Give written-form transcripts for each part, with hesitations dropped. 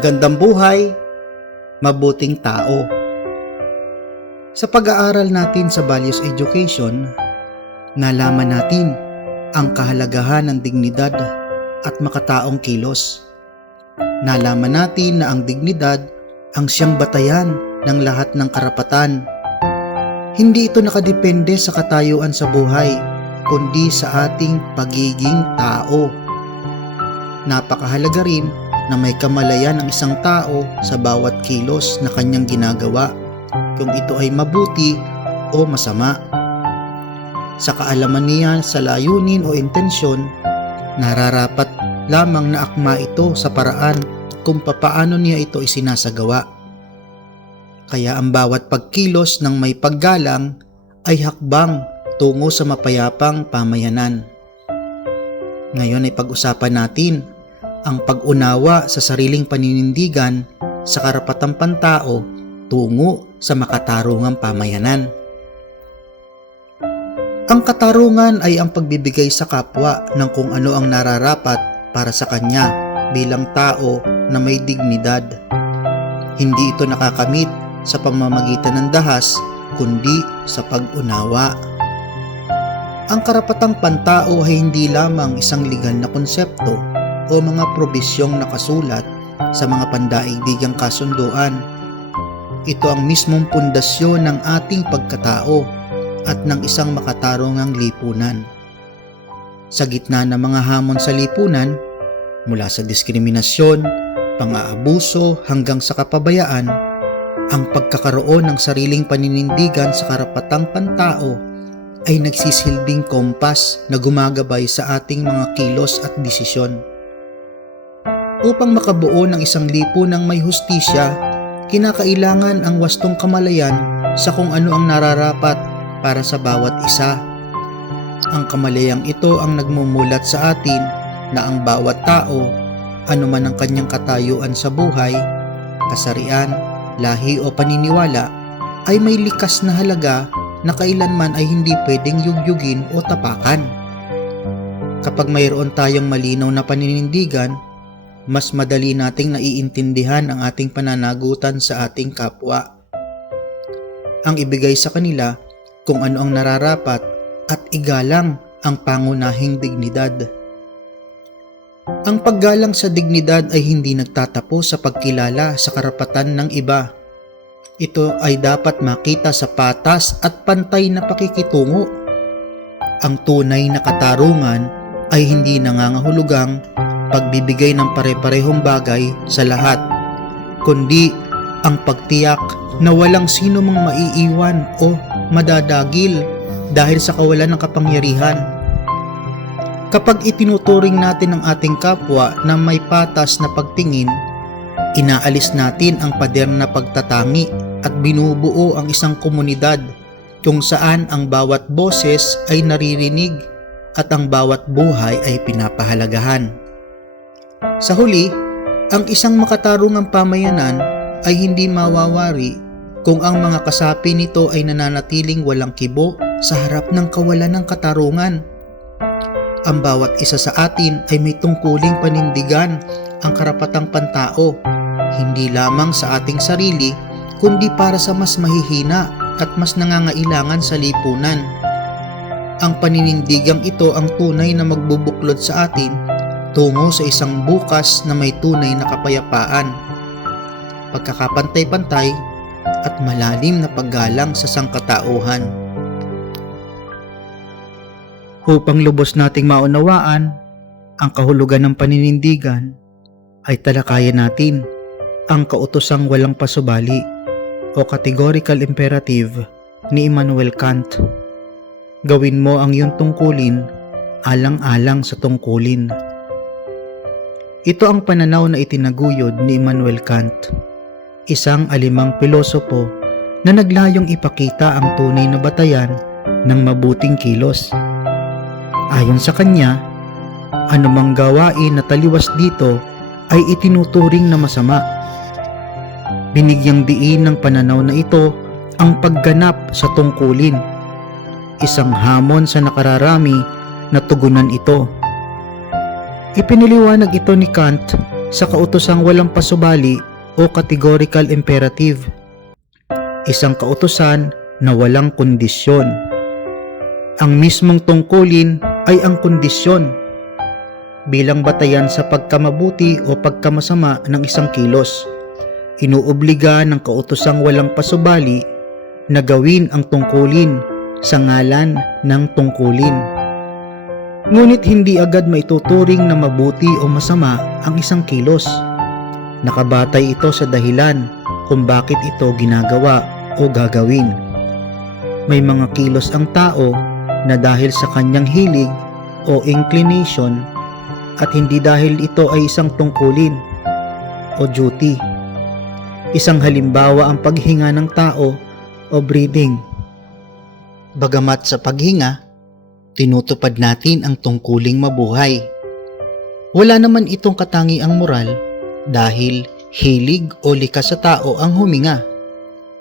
Magandang buhay, mabuting tao. Sa pag-aaral natin sa Values Education, nalaman natin ang kahalagahan ng dignidad at makataong kilos. Nalaman natin na ang dignidad ang siyang batayan ng lahat ng karapatan. Hindi ito nakadepende sa katayuan sa buhay, kundi sa ating pagiging tao. Napakahalaga rin na may kamalayan ang isang tao sa bawat kilos na kanyang ginagawa, kung ito ay mabuti o masama. Sa kaalaman niya sa layunin o intensyon, nararapat lamang na akma ito sa paraan kung papaano niya ito isinasagawa. Kaya ang bawat pagkilos ng may paggalang ay hakbang tungo sa mapayapang pamayanan. Ngayon ay pag-usapan natin ang pag-unawa sa sariling paninindigan sa karapatang pantao tungo sa makatarungang pamayanan. Ang katarungan ay ang pagbibigay sa kapwa ng kung ano ang nararapat para sa kanya bilang tao na may dignidad. Hindi ito nakakamit sa pamamagitan ng dahas, kundi sa pag-unawa. Ang karapatang pantao ay hindi lamang isang legal na konsepto o mga probisyong nakasulat sa mga pandaigdigang kasunduan. Ito ang mismong pundasyon ng ating pagkatao at ng isang makatarungang lipunan. Sa gitna ng mga hamon sa lipunan, mula sa diskriminasyon, pang-aabuso hanggang sa kapabayaan, ang pagkakaroon ng sariling paninindigan sa karapatang pantao ay nagsisilbing kompas na gumagabay sa ating mga kilos at desisyon. Upang makabuo ng isang lipunang may hustisya, kinakailangan ang wastong kamalayan sa kung ano ang nararapat para sa bawat isa. Ang kamalayang ito ang nagmumulat sa atin na ang bawat tao, anuman ang kanyang katayuan sa buhay, kasarian, lahi o paniniwala, ay may likas na halaga na kailanman ay hindi pwedeng yugyugin o tapakan. Kapag mayroon tayong malinaw na paninindigan, mas madali nating naiintindihan ang ating pananagutan sa ating kapwa. Ang ibigay sa kanila kung ano ang nararapat at igalang ang pangunahing dignidad. Ang paggalang sa dignidad ay hindi nagtatapos sa pagkilala sa karapatan ng iba. Ito ay dapat makita sa patas at pantay na pakikitungo. Ang tunay na katarungan ay hindi nangangahulugang pagbibigay ng pare-parehong bagay sa lahat, kundi ang pagtiyak na walang sino mang maiiwan o madadagil dahil sa kawalan ng kapangyarihan. Kapag itinuturing natin ang ating kapwa na may patas na pagtingin, inaalis natin ang pader na pagtatangi at binubuo ang isang komunidad kung saan ang bawat boses ay naririnig at ang bawat buhay ay pinapahalagahan. Sa huli, ang isang makatarungang pamayanan ay hindi mawawari kung ang mga kasapi nito ay nananatiling walang kibo sa harap ng kawalan ng katarungan. Ang bawat isa sa atin ay may tungkuling panindigan ang karapatang pantao, hindi lamang sa ating sarili, kundi para sa mas mahihina at mas nangangailangan sa lipunan. Ang paninindigang ito ang tunay na magbubuklod sa atin tungo sa isang bukas na may tunay na kapayapaan, pagkakapantay-pantay at malalim na paggalang sa sangkatauhan. Upang lubos nating maunawaan ang kahulugan ng paninindigan, ay talakayan natin ang kautosang walang pasubali o categorical imperative ni Immanuel Kant. Gawin mo ang iyong tungkulin alang-alang sa tungkulin. Ito ang pananaw na itinaguyod ni Immanuel Kant, isang alimang pilosopo na naglayong ipakita ang tunay na batayan ng mabuting kilos. Ayon sa kanya, anumang gawain na taliwas dito ay itinuturing na masama. Binigyang diin ng pananaw na ito ang pagganap sa tungkulin, isang hamon sa nakararami na tugunan ito. Ipiniliwanag ito ni Kant sa kautosang walang pasubali o categorical imperative. Isang kautusan na walang kondisyon. Ang mismong tungkulin ay ang kondisyon bilang batayan sa pagkamabuti o pagkamasama ng isang kilos. Inuobliga ng kautosang walang pasubali na gawin ang tungkulin sa ngalan ng tungkulin. Ngunit hindi agad maituturing na mabuti o masama ang isang kilos. Nakabatay ito sa dahilan kung bakit ito ginagawa o gagawin. May mga kilos ang tao na dahil sa kanyang hilig o inclination at hindi dahil ito ay isang tungkulin o duty. Isang halimbawa ang paghinga ng tao o breathing. Bagamat sa paghinga, tinutupad natin ang tungkuling mabuhay. Wala naman itong katangiang moral dahil hilig o likas sa tao ang huminga.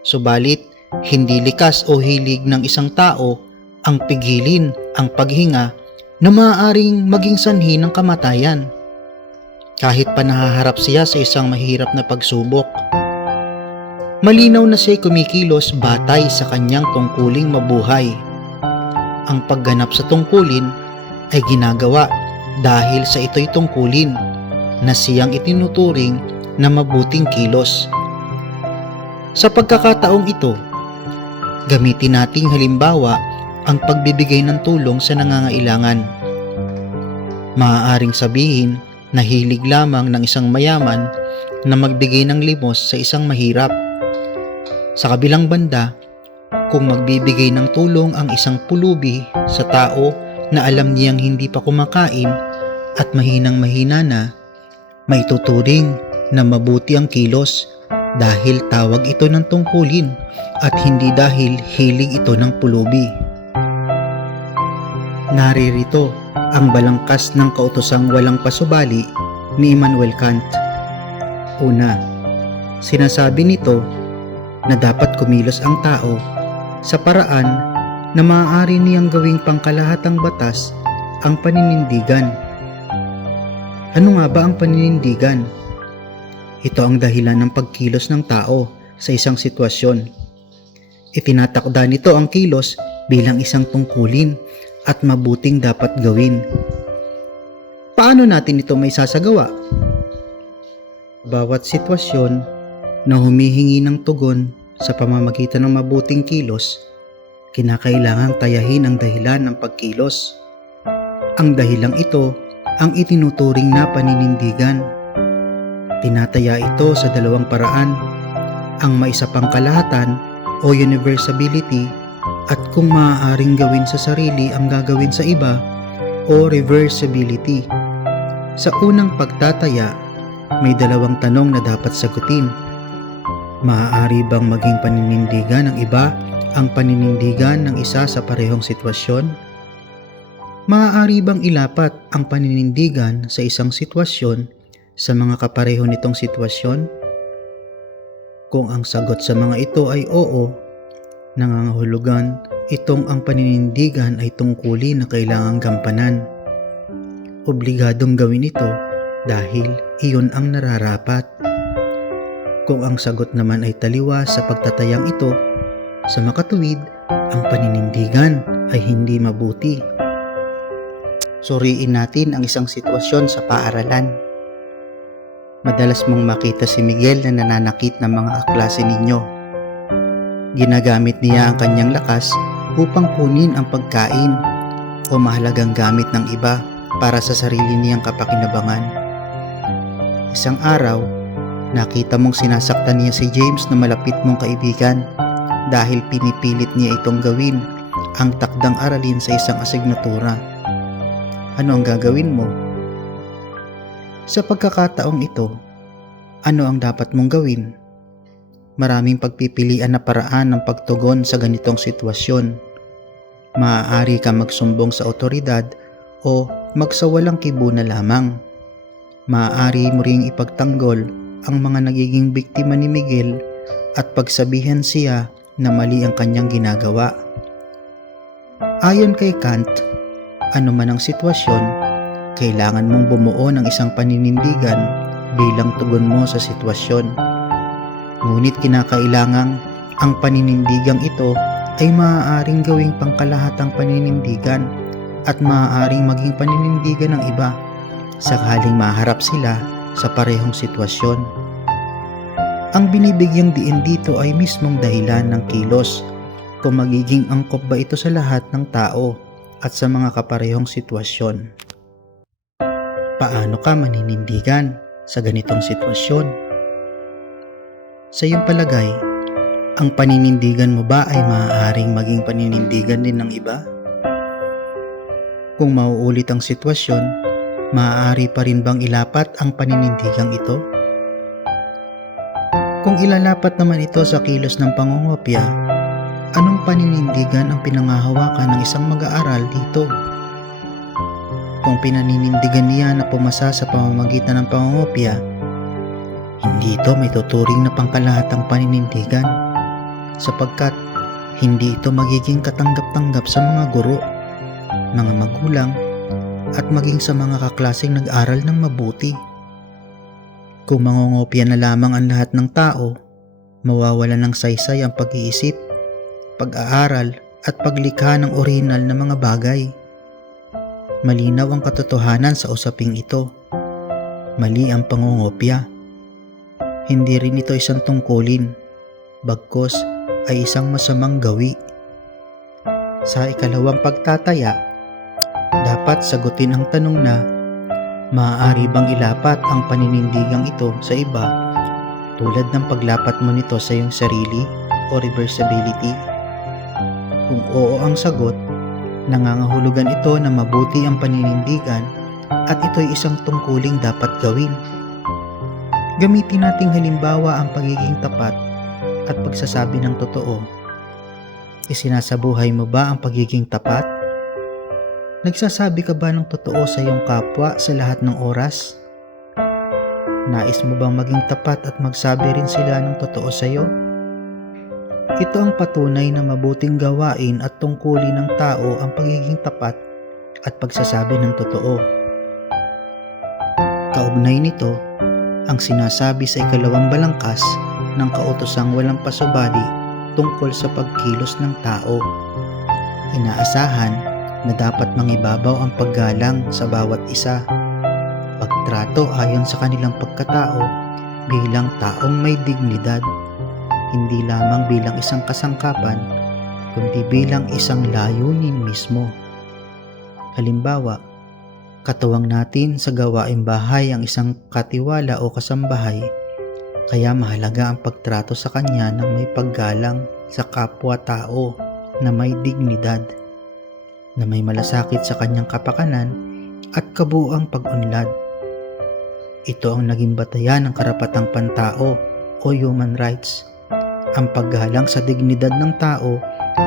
Subalit, hindi likas o hilig ng isang tao ang pigilin ang paghinga na maaaring maging sanhi ng kamatayan. Kahit pa nahaharap siya sa isang mahirap na pagsubok. Malinaw na siya'y kumikilos batay sa kanyang tungkuling mabuhay. Ang pagganap sa tungkulin ay ginagawa dahil sa ito'y tungkulin na siyang itinuturing na mabuting kilos. Sa pagkakataong ito, gamitin nating halimbawa ang pagbibigay ng tulong sa nangangailangan. Maaaring sabihin na hilig lamang ng isang mayaman na magbigay ng limos sa isang mahirap. Sa kabilang banda, kung magbibigay ng tulong ang isang pulubi sa tao na alam niyang hindi pa kumakain at mahinang-mahina na, maituturing na mabuti ang kilos dahil tawag ito ng tungkulin at hindi dahil hilig ito ng pulubi. Naririto ang balangkas ng kautosang walang pasubali ni Immanuel Kant. Una, sinasabi nito na dapat kumilos ang tao sa paraan na maaari niyang gawing pangkalahatang batas ang paninindigan. Ano nga ba ang paninindigan? Ito ang dahilan ng pagkilos ng tao sa isang sitwasyon. Itinatakda nito ang kilos bilang isang tungkulin at mabuting dapat gawin. Paano natin ito may sasagawa? Bawat sitwasyon na humihingi ng tugon sa pamamagitan ng mabuting kilos, kinakailangang tayahin ang dahilan ng pagkilos. Ang dahilang ito ang itinuturing na paninindigan. Tinataya ito sa dalawang paraan, ang maisapangkalahatan o universality at kung maaaring gawin sa sarili ang gagawin sa iba o reversibility. Sa unang pagtataya, may dalawang tanong na dapat sagutin. Maaari bang maging paninindigan ng iba ang paninindigan ng isa sa parehong sitwasyon? Maaari bang ilapat ang paninindigan sa isang sitwasyon sa mga kapareho nitong sitwasyon? Kung ang sagot sa mga ito ay oo, nangangahulugan itong ang paninindigan ay tungkulin na kailangang gampanan. Obligadong gawin ito dahil iyon ang nararapat. Kung ang sagot naman ay taliwas sa pagtatayang ito, sa makatuwid, ang paninindigan ay hindi mabuti. Suriin natin ang isang sitwasyon sa paaralan. Madalas mong makita si Miguel na nananakit ng mga kaklase ninyo. Ginagamit niya ang kanyang lakas upang kunin ang pagkain o mahalagang gamit ng iba para sa sarili niyang kapakinabangan. Isang araw, nakita mong sinasaktan niya si James na malapit mong kaibigan dahil pinipilit niya itong gawin ang takdang aralin sa isang asignatura. Ano ang gagawin mo? Sa pagkakataong ito, ano ang dapat mong gawin? Maraming pagpipilian na paraan ng pagtugon sa ganitong sitwasyon. Maaari ka magsumbong sa otoridad o magsawalang kibo na lamang. Maaari mo ring ipagtanggol ang mga nagiging biktima ni Miguel at pagsabihan siya na mali ang kanyang ginagawa. Ayon kay Kant, ano man ang sitwasyon, kailangan mong bumuo ng isang paninindigan bilang tugon mo sa sitwasyon. Ngunit kinakailangang ang paninindigang ito ay maaaring gawing pangkalahatang paninindigan at maaaring maging paninindigan ng iba sakaling maharap sila sa parehong sitwasyon. Ang binibigyang diin dito ay mismong dahilan ng kilos kung magiging angkop ba ito sa lahat ng tao at sa mga kaparehong sitwasyon. Paano ka maninindigan sa ganitong sitwasyon? Sa iyong palagay, ang paninindigan mo ba ay maaaring maging paninindigan din ng iba? Kung mauulit ang sitwasyon, maaari pa rin bang ilapat ang paninindigang ito? Kung ilalapat naman ito sa kilos ng pangungopia, anong paninindigan ang pinangahawakan ng isang mag-aaral dito? Kung pinaninindigan niya na pumasa sa pamamagitan ng pangungopia, hindi ito may tuturing na pangkalahatang paninindigan sapagkat hindi ito magiging katanggap-tanggap sa mga guro, mga magulang at maging sa mga kaklaseng nag-aral ng mabuti. Kung mangungopia na lamang ang lahat ng tao, mawawala ng saysay ang pag-iisip, pag-aaral at paglikha ng orihinal na mga bagay. Malinaw ang katotohanan sa usaping ito. Mali ang pangungopia. Hindi rin ito isang tungkulin, bagkus ay isang masamang gawi. Sa ikalawang pagtataya, dapat sagutin ang tanong na, maaari bang ilapat ang paninindigang ito sa iba tulad ng paglapat mo nito sa iyong sarili o reversibility? Kung oo ang sagot, nangangahulugan ito na mabuti ang paninindigan at ito'y isang tungkuling dapat gawin. Gamitin nating halimbawa ang pagiging tapat at pagsasabi ng totoo. Isinasabuhay mo ba ang pagiging tapat? Nagsasabi ka ba ng totoo sa iyong kapwa sa lahat ng oras? Nais mo bang maging tapat at magsabi rin sila ng totoo sa iyo? Ito ang patunay na mabuting gawain at tungkulin ng tao ang pagiging tapat at pagsasabi ng totoo. Kaugnay nito, ang sinasabi sa ikalawang balangkas ng kautosang walang pasubali tungkol sa pagkilos ng tao. Inaasahan na dapat mangibabaw ang paggalang sa bawat isa, pagtrato ayon sa kanilang pagkatao bilang taong may dignidad, hindi lamang bilang isang kasangkapan, kundi bilang isang layunin mismo. Halimbawa, katuwang natin sa gawaing bahay ang isang katiwala o kasambahay, kaya mahalaga ang pagtrato sa kanya ng may paggalang sa kapwa-tao na may dignidad, na may malasakit sa kanyang kapakanan at kabuuang pag-unlad. Ito ang naging batayan ng karapatang pantao o human rights. Ang paggalang sa dignidad ng tao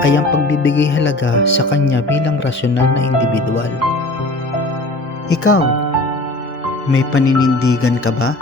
ay ang pagbibigay halaga sa kanya bilang rasyonal na individual. Ikaw, may paninindigan ka ba